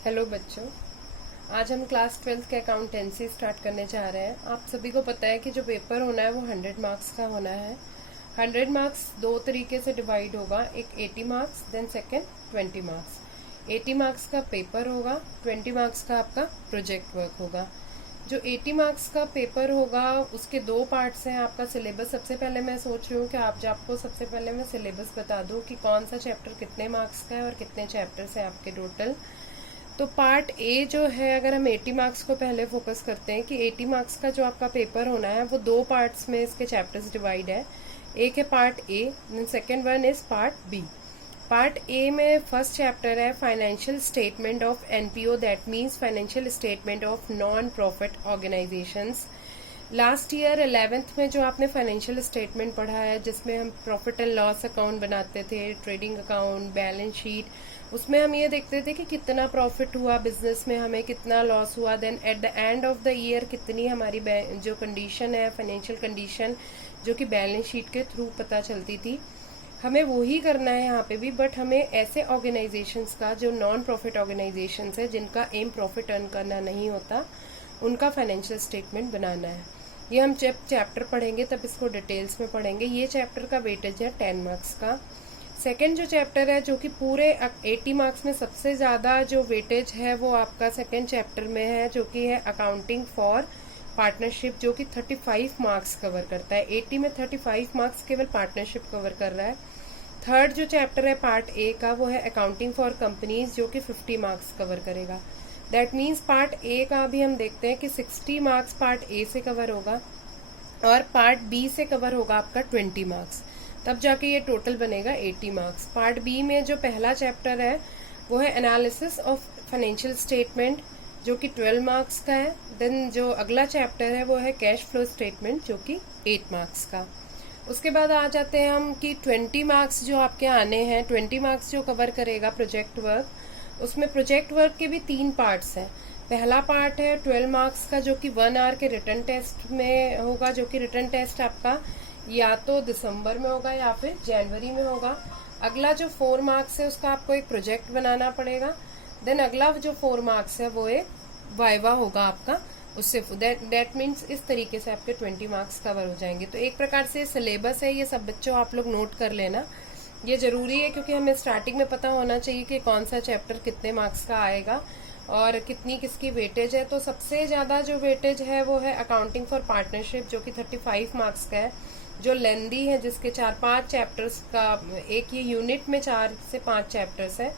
Hello बच्चों, आज हम क्लास 12th के अकाउंटेंसी स्टार्ट करने जा रहे हैं। आप सभी को पता है कि जो पेपर होना है वो 100 मार्क्स का होना है। 100 मार्क्स दो तरीके से डिवाइड होगा, एक 80 marks then second 20 marks. 80 marks का पेपर होगा, 20 मार्क्स का आपका प्रोजेक्ट वर्क होगा। जो 80 मार्क्स का पेपर होगा उसके दो पार्ट्स हैं। आपका सिलेबस, सबसे पहले मैं सोच रही हूँ कि आपको सबसे पहले मैं सिलेबस बता दूँ कि कौन सा चैप्टर कितने मार्क्स का है और कितने चैप्टर्स हैं आपके टोटल। तो पार्ट ए जो है, अगर हम 80 मार्क्स को पहले फोकस करते हैं कि 80 मार्क्स का जो आपका पेपर होना है वो दो पार्ट्स में इसके चैप्टर्स डिवाइड है। एक है part A, then second one is part B. Part A में फर्स्ट चैप्टर है financial statement of NPO, that means financial statement of non profit organisations. Last year 11th में जो आपने फाइनेंशियल स्टेटमेंट पढ़ा है जिसमें हम प्रॉफिट एंड लॉस अकाउंट बनाते थे, ट्रेडिंग अकाउंट, बैलेंस शीट, उसमें हम ये देखते थे कि कितना प्रॉफिट हुआ बिजनेस में, हमें कितना लॉस हुआ, then at the end of the year कितनी हमारी जो कंडीशन है, फाइनेंशियल कंडीशन, जो कि बैलेंस शीट के थ्रू पता चलती थी। हमें वही करना है यहाँ पे भी, बट हमें ऐसे ऑर्गेनाइजेशंस का जो नॉन प्रॉफिट ऑर्गेनाइजेशंस है जिनका एम प्रॉफिट अर्न करना नहीं होता, उनका फाइनेंशियल स्टेटमेंट बनाना है। ये हम जब चैप्टर पढ़ेंगे तब इसको डिटेल्स में पढ़ेंगे। ये चैप्टर का वेटेज है 10 मार्क्स का। सेकेंड जो चैप्टर है जो कि पूरे 80 मार्क्स में सबसे ज्यादा जो वेटेज है वो आपका सेकेंड चैप्टर में है, जो कि है अकाउंटिंग फॉर पार्टनरशिप, जो कि 35 मार्क्स कवर करता है। 80 में 35 मार्क्स केवल पार्टनरशिप कवर कर रहा है। थर्ड जो चैप्टर है पार्ट ए का वो है अकाउंटिंग फॉर कंपनीज, जो कि 50 मार्क्स कवर करेगा। दैट मीन्स पार्ट ए का भी हम देखते हैं कि 60 मार्क्स पार्ट ए से कवर होगा और पार्ट बी से कवर होगा आपका 20 मार्क्स, तब जाके ये टोटल बनेगा 80 मार्क्स। पार्ट बी में जो पहला चैप्टर है वो है एनालिसिस ऑफ फाइनेंशियल स्टेटमेंट, जो कि 12 मार्क्स का है। देन जो अगला चैप्टर है वो है कैश फ्लो स्टेटमेंट, जो कि 8 मार्क्स का। उसके बाद आ जाते हैं हम कि 20 मार्क्स जो आपके आने हैं, 20 मार्क्स जो कवर करेगा प्रोजेक्ट वर्क। उसमें प्रोजेक्ट वर्क के भी 3 पार्ट्स हैं। पहला पार्ट है 12 मार्क्स का, जो कि 1 आवर के रिटर्न टेस्ट में होगा, जो कि रिटर्न टेस्ट आपका या तो दिसंबर में होगा या फिर जनवरी में होगा। अगला जो 4 मार्क्स है उसका आपको एक प्रोजेक्ट बनाना पड़ेगा। देन अगला जो 4 मार्क्स है वो एक वाइवा होगा आपका, उससे दैट मीन्स इस तरीके से आपके 20 मार्क्स कवर हो जाएंगे। तो एक प्रकार से सिलेबस है, ये सब बच्चों आप लोग नोट कर लेना, ये जरूरी है क्योंकि हमें स्टार्टिंग में पता होना चाहिए कि कौन सा चैप्टर कितने मार्क्स का आएगा और कितनी किसकी वेटेज है। तो सबसे ज्यादा जो वेटेज है वो है अकाउंटिंग फॉर पार्टनरशिप, जो कि 35 मार्क्स का है, जो लेंदी है, जिसके 4-5 चैप्टर्स का एक ये यूनिट में 4 से 5 चैप्टर्स है।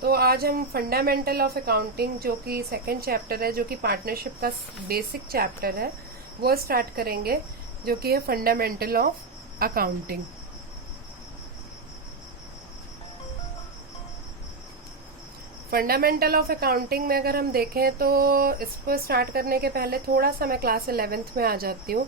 तो आज हम फंडामेंटल ऑफ अकाउंटिंग, जो कि सेकंड चैप्टर है, जो कि पार्टनरशिप का बेसिक चैप्टर है, वो स्टार्ट करेंगे, जो कि है fundamental of accounting. Fundamental of accounting में अगर हम देखें तो इसको स्टार्ट करने के पहले थोड़ा सा मैं क्लास 11th में आ जाती हूँ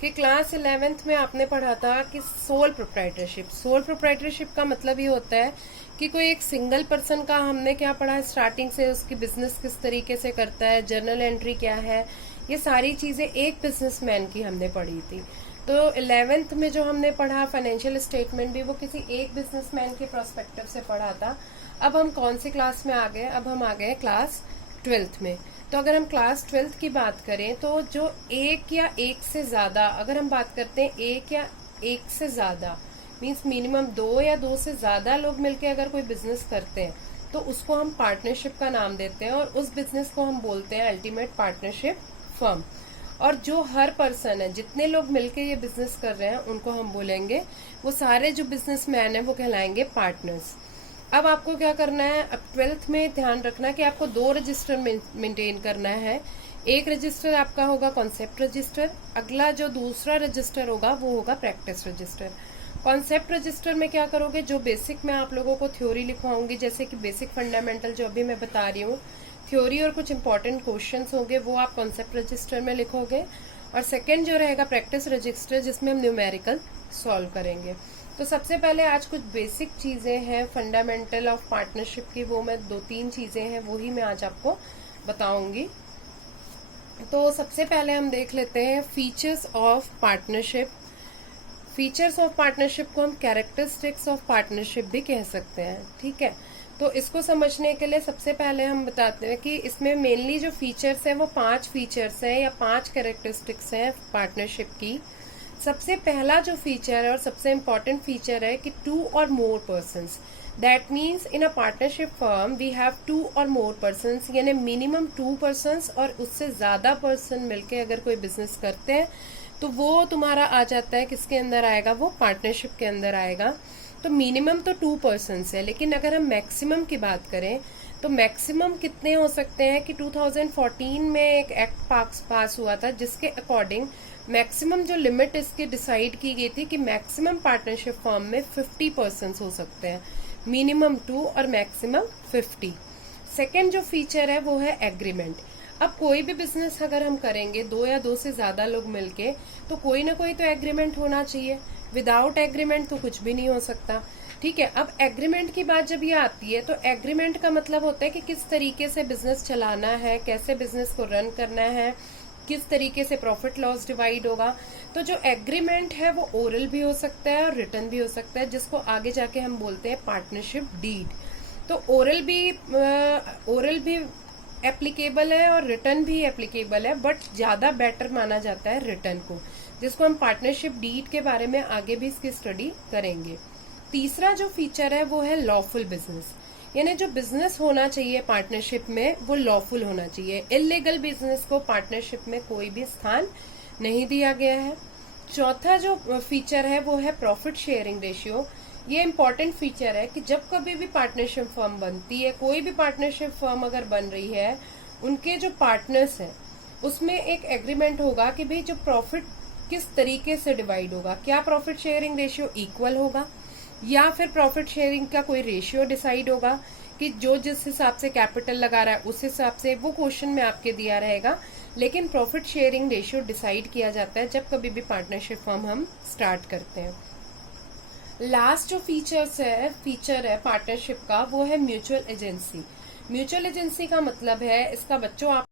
कि क्लास 11th में आपने पढ़ा था कि सोल प्रोप्राइटरशिप। सोल प्रोप्राइटरशिप का मतलब ये होता है कि कोई एक सिंगल पर्सन का, हमने क्या पढ़ा है स्टार्टिंग से, उसकी बिजनेस किस तरीके से करता है, जर्नल एंट्री क्या है, ये सारी चीजें एक बिजनेसमैन की हमने पढ़ी थी। तो 11th में जो हमने पढ़ा फाइनेंशियल स्टेटमेंट भी वो किसी एक बिजनेसमैन के प्रोस्पेक्टिव से पढ़ा था। अब हम कौन सी क्लास में आ गए? अब हम आ गए क्लास 12th में। तो अगर हम क्लास 12th की बात करें तो जो एक या एक से ज्यादा, अगर हम बात करते हैं एक या एक से ज्यादा मीन्स मिनिमम 2 या 2 से ज्यादा लोग मिलकर अगर कोई बिजनेस करते हैं तो उसको हम पार्टनरशिप का नाम देते हैं और उस बिजनेस को हम बोलते हैं अल्टीमेट पार्टनरशिप फर्म। और जो हर पर्सन है, जितने लोग मिलकर ये बिजनेस कर रहे हैं, उनको हम बोलेंगे, वो सारे जो बिजनेसमैन है वो कहलाएंगे पार्टनर्स। अब आपको क्या करना है, अब 12th में ध्यान रखना कि आपको 2 रजिस्टर मेंटेन करना है। एक रजिस्टर आपका होगा कॉन्सेप्ट रजिस्टर, अगला जो दूसरा रजिस्टर होगा वो होगा प्रैक्टिस रजिस्टर। कॉन्सेप्ट रजिस्टर में क्या करोगे, जो बेसिक मैं आप लोगों को थ्योरी लिखवाऊंगी, जैसे कि बेसिक फंडामेंटल जो अभी मैं बता रही हूँ, थ्योरी और कुछ इंपॉर्टेंट क्वेश्चंस होंगे वो आप कॉन्सेप्ट रजिस्टर में लिखोगे। और सेकेंड जो रहेगा प्रैक्टिस रजिस्टर, जिसमें हम न्यूमेरिकल सॉल्व करेंगे। तो सबसे पहले आज कुछ बेसिक चीजें हैं फंडामेंटल ऑफ पार्टनरशिप की, वो मैं 2-3 चीजें हैं वो ही मैं आज आपको बताऊंगी। तो सबसे पहले हम देख लेते हैं features of partnership. Features of partnership को हम कैरेक्टरिस्टिक्स ऑफ पार्टनरशिप भी कह सकते हैं, ठीक है। तो इसको समझने के लिए सबसे पहले हम बताते हैं कि इसमें मेनली जो फीचर्स हैं वो 5 फीचर्स हैं या 5 कैरेक्टरिस्टिक्स हैं पार्टनरशिप की। सबसे पहला जो फीचर है और सबसे इम्पोर्टेंट फीचर है कि 2 और more persons, that means in a partnership firm we have 2 और मोर पर्सन्स, यानी मिनिमम 2 पर्सन्स और उससे ज्यादा पर्सन मिलके अगर कोई बिजनेस करते हैं तो वो तुम्हारा आ जाता है, किसके अंदर आएगा, वो पार्टनरशिप के अंदर आएगा। तो मिनिमम तो 2 पर्सन्स है, लेकिन अगर हम मैक्सिमम की बात करें तो मैक्सिमम कितने हो सकते हैं कि 2014 में एक एक्ट पास हुआ था जिसके अकॉर्डिंग मैक्सिमम जो लिमिट इसकी डिसाइड की गई थी कि मैक्सिमम पार्टनरशिप फर्म में 50 पर्सन्स हो सकते हैं, मिनिमम 2 और मैक्सिमम 50। सेकेंड जो फीचर है वो है एग्रीमेंट। अब कोई भी बिजनेस अगर हम करेंगे 2 या 2 से ज्यादा लोग मिलके, तो कोई ना कोई तो एग्रीमेंट होना चाहिए। विदाउट एग्रीमेंट तो कुछ भी नहीं हो सकता। ठीक है, अब एग्रीमेंट की बात जब ये आती है तो एग्रीमेंट का मतलब होता है कि किस तरीके से बिजनेस चलाना है, कैसे बिजनेस को रन करना है, किस तरीके से प्रॉफिट लॉस डिवाइड होगा। तो जो एग्रीमेंट है वो ओरल भी हो सकता है और रिटन भी हो सकता है, जिसको आगे जाके हम बोलते हैं पार्टनरशिप डीड। तो ओरल भी एप्लीकेबल है और रिटर्न भी एप्लीकेबल है, बट ज्यादा बेटर माना जाता है रिटर्न को, जिसको हम पार्टनरशिप डीड के बारे में आगे भी इसकी स्टडी करेंगे। तीसरा जो फीचर है वो है लॉफुल बिजनेस, यानी जो बिजनेस होना चाहिए पार्टनरशिप में वो लॉफुल होना चाहिए। इलीगल बिजनेस को पार्टनरशिप में कोई भी स्थान नहीं दिया गया है। चौथा जो फीचर है वो है प्रॉफिट शेयरिंग रेशियो। ये इंपॉर्टेंट फीचर है कि जब कभी भी पार्टनरशिप फर्म बनती है, कोई भी पार्टनरशिप फर्म अगर बन रही है, उनके जो पार्टनर्स हैं उसमें एक एग्रीमेंट होगा कि भाई जो प्रॉफिट किस तरीके से डिवाइड होगा, क्या प्रॉफिट शेयरिंग रेशियो इक्वल होगा या फिर प्रॉफिट शेयरिंग का कोई रेशियो डिसाइड होगा कि जो जिस हिसाब से कैपिटल लगा रहा है उस हिसाब से, वो क्वेश्चन में आपके दिया रहेगा। लेकिन प्रॉफिट शेयरिंग रेशियो डिसाइड किया जाता है जब कभी भी पार्टनरशिप फर्म हम स्टार्ट करते हैं। लास्ट जो फीचर है पार्टनरशिप का वो है म्यूचुअल एजेंसी। म्यूचुअल एजेंसी का मतलब है, इसका बच्चों आप